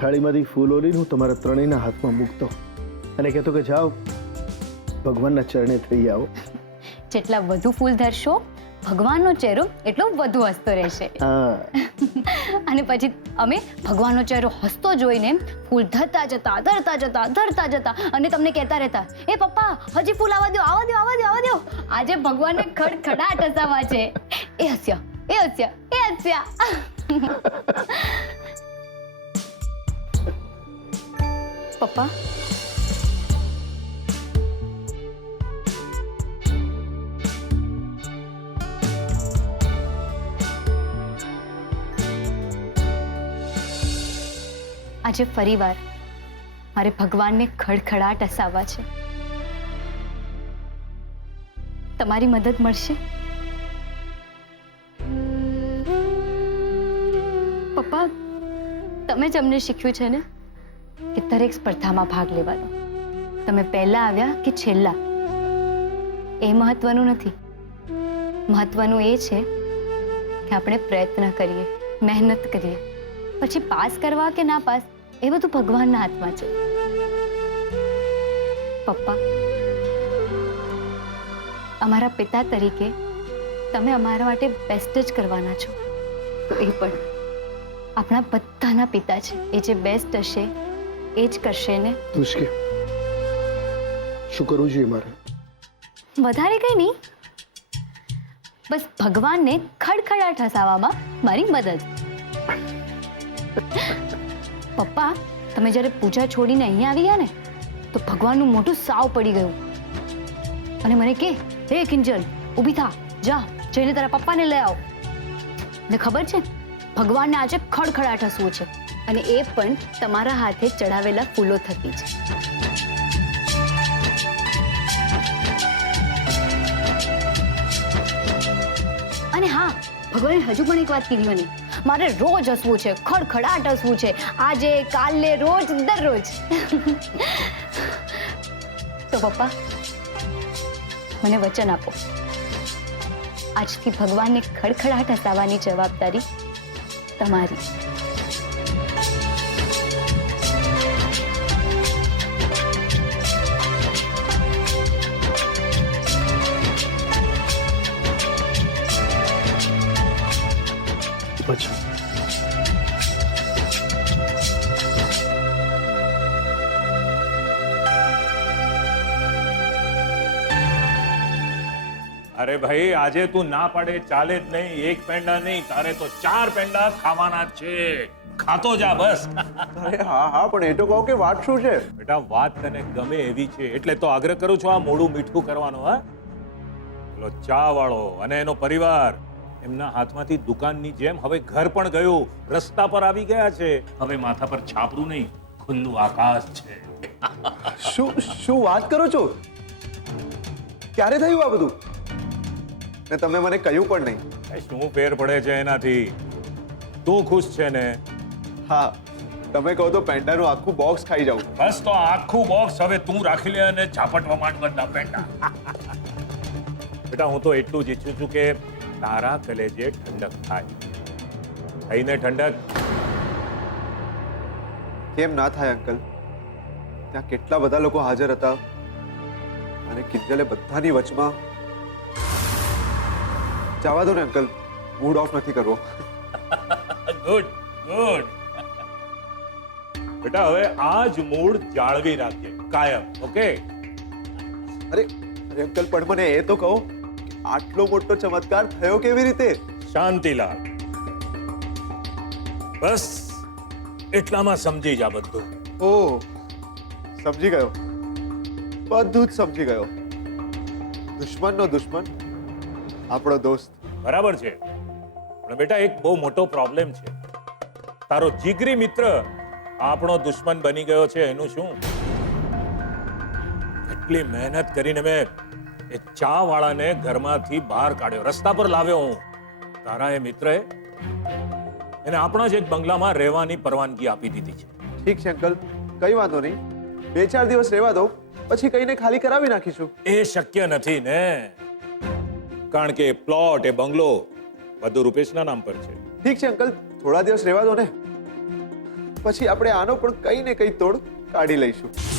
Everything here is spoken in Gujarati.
થાળીમાંથી ફૂલ ઓલીને હું તમારા ત્રણેયના હાથમાં મૂકતો અને કહેતો કે જાઓ ભગવાનના ચરણે થઈ આવો. જેટલા વધુ ફૂલ ધરશો ભગવાનનો ચહેરો એટલો વધુ હસતો રહેશે. હા, અને પછી અમે ભગવાનનો ચહેરો હસતો જોઈને ફૂલ ધરતા જતા અને તમને કહેતા રહેતા, એ પપ્પા હજી ફૂલ આવવા દો. આજે ભગવાનને ખડખડાટ હસાવા છે. એ હસ્યા. પપ્પા, આજે ફરીવાર મારે ભગવાનને ખડખડાટ હસાવવા છે. તમારી મદદ મળશે? પપ્પા, તમે જ અમને શીખ્યું છે ને કે દરેક સ્પર્ધામાં ભાગ લેવાનો. તમે પહેલા આવ્યા કે છેલ્લા એ મહત્વનું નથી. મહત્વનું એ છે કે આપણે પ્રયત્ન કરીએ, મહેનત કરીએ. પછી પાસ કરવા કે ના પાસ એ બધું ભગવાનના હાથમાં છે. પપ્પા, અમારા પિતા તરીકે તમે અમારા માટે બેસ્ટ જ કરવાના છો. તો એ પણ આપણા બધાના પિતા છે. એ જે બેસ્ટ હશે એ જ કરશે ને. તુષ્કે શું કરવું જોઈએ મારે? વધારે કંઈ નહીં, બસ ભગવાનને ખડખડાટ હસાવવામાં મારી મદદ. પપ્પા, તમે જ્યારે પૂજા છોડીને અહીંયા આવી ગયા ને તો ભગવાનનું મોઢું સાવ પડી ગયું અને મને કે, હે કિંજલ ઊભી થા, જા જઈને તારા પપ્પાને લઈ આવ. ને ખબર છે ભગવાનને આજે ખડખડાટ હસવું છે અને એ પણ તમારા હાથે ચડાવેલા ફૂલો થકી છે. અને હા, ભગવાને હજુ પણ એક વાત કીધી મને, મારે રોજ હસવું છે, ખડખડાટ હસવું છે, આજે કાલે રોજ દરરોજ. તો પપ્પા, મને વચન આપો, આજથી ભગવાનને ખડખડાટ હસાવવાની જવાબદારી તમારી. પછી અરે ભાઈ, આજે તું ના પાડે ચાલે જ નહીં. એક પેંડા નહીં, તારે તો 4 પેંડા ખાવાના છે. ખાતો જા બસ. અરે હા પણ એ તો કહો કે વાત શું છે? બેટા, વાત તને ગમે એવી છે એટલે તો આગ્રહ કરું છું આ મોડું મીઠું કરવાનો. હા, પેલો ચા વાળો અને એનો પરિવાર એમના હાથમાંથી દુકાનની જેમ હવે ઘર પણ ગયું, રસ્તા પર આવી ગયા છે. હવે માથા પર છાપરું નહીં, ખુલ્લું આકાશ છે. શું વાત કરો છો? ક્યારે થયું આ બધું? ને તમે મને કહ્યું પણ નહીં. શું ફેર પડે છે એનાથી? તું ખુશ છે ને? હા, તમે કહો તો પેંડાનું આખું બોક્સ ખાઈ જાઉં. બસ તો આખું બોક્સ હવે તું રાખી લે અને ઝાપટવા માંડ બધા પેંડા. બેટા, હું તો એટલું જ ઈચ્છું છું કે તારા કલેજે ઠંડક થાય. થઈને ઠંડક? કેમ ના થાય અંકલ? ત્યાં કેટલા બધા લોકો હાજર હતા અને કિંજલે બધાની વચમાં. જવા દો ને અંકલ, મૂડ ઓફ નથી કરવો. Good good. બેટા, હવે આ જ મૂડ જાળવી રાખજે કાયમ. ઓકે? અરે અંકલ, પણ મને એ તો કહો કે આટલો મોટો ચમત્કાર થયો કેવી રીતે? શાંતિલાલ, બસ એટલામાં સમજી જા બધું. ઓહ, સમજી ગયો, બધું જ સમજી ગયો. દુશ્મનનો દુશ્મન આપણો દોસ્ત. બરાબર છે, પણ બેટા એક બહુ મોટો પ્રોબ્લેમ છે. તારો જીગરી મિત્ર આપણો દુશ્મન બની ગયો છે. એનું શું? એટલી મહેનત કરીને મેં એ ચા વાળાને ઘરમાંથી બહાર કાઢ્યો, રસ્તા પર લાવ્યો હું. તારા એ મિત્રએ એને આપણા જ એક બંગલામાં રહેવાની પરવાનગી આપી દીધી છે. ઠીક છે અંકલ, કઈ વાંધો નહીં. 2-4 દિવસ રહેવા દો, પછી કઈને ખાલી કરાવી નાખીશું. એ શક્ય નથી ને, કારણ કે પ્લોટ, એ બંગલો બધું રૂપેશના નામ પર છે. ઠીક છે અંકલ, થોડા દિવસ રહેવા દો ને. પછી આપણે આનો પણ કંઈ ને કંઈ તોડ કાઢી લઈશું.